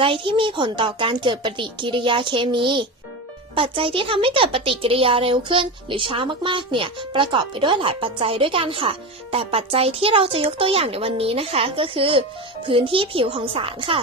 จัยที่มีผลต่อการเกิดปฏิกิริยาเคมี ปัจจัยที่ทำให้เกิดปฏิกิริยาเร็วขึ้น หรือช้ามากๆ เนี่ย ประกอบไปด้วยหลายปัจจัยด้วยกันค่ะ แต่ปัจจัยที่เราจะยกตัวอย่างในวันนี้นะคะ ก็คือ พื้นที่ผิวของสารค่ะ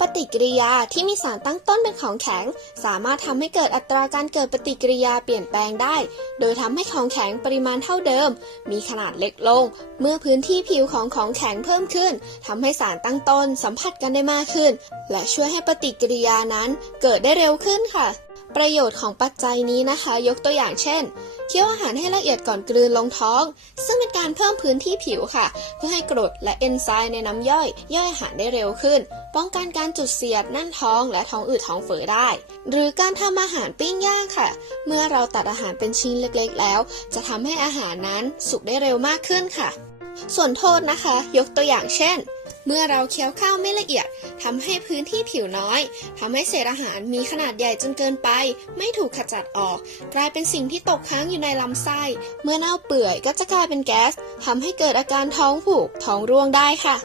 ปฏิกิริยาที่มีสารตั้งต้นเป็นของแข็ง สามารถทำให้เกิดอัตราการเกิดปฏิกิริยาเปลี่ยนแปลงได้ โดยทำให้ของแข็งปริมาณเท่าเดิม มีขนาดเล็กลง เมื่อพื้นที่ผิวของของแข็งเพิ่มขึ้นทำให้สารตั้งต้นสัมผัสกันได้มากขึ้น และช่วยให้ปฏิกิริยานั้นเกิดได้เร็วขึ้นค่ะ ประโยชน์ของปัจจัยนี้นะคะ ยกตัวอย่างเช่น เคี่ยวอาหารให้ละเอียดก่อนกลืนลงท้อง ซึ่งเป็นการเพิ่มพื้นที่ผิวค่ะ เพื่อให้กรดและเอนไซม์ในน้ำย่อย ย่อยอาหารได้เร็วขึ้น ป้องกันการจุดเสียดแน่นท้องและท้องอืดท้องเฟ้อได้ หรือการทำอาหารปิ้งย่างค่ะ เมื่อเราตัดอาหารเป็นชิ้นเล็กๆ แล้ว จะทำให้อาหารนั้นสุกได้เร็วมากขึ้นค่ะ ส่วนโทษนะคะ ยกตัวอย่างเช่น เมื่อเราเคี้ยวข้าวไม่ละเอียดทำให้พื้นที่ผิวน้อยทำให้เศษอาหารมีขนาดใหญ่จนเกินไป ไม่ถูกขจัดออก กลายเป็นสิ่งที่ตกค้างอยู่ในลำไส้ เมื่อเน่าเปื่อยก็จะกลายเป็นแก๊สทำให้เกิดอาการท้องผูกท้องร่วงได้ค่ะ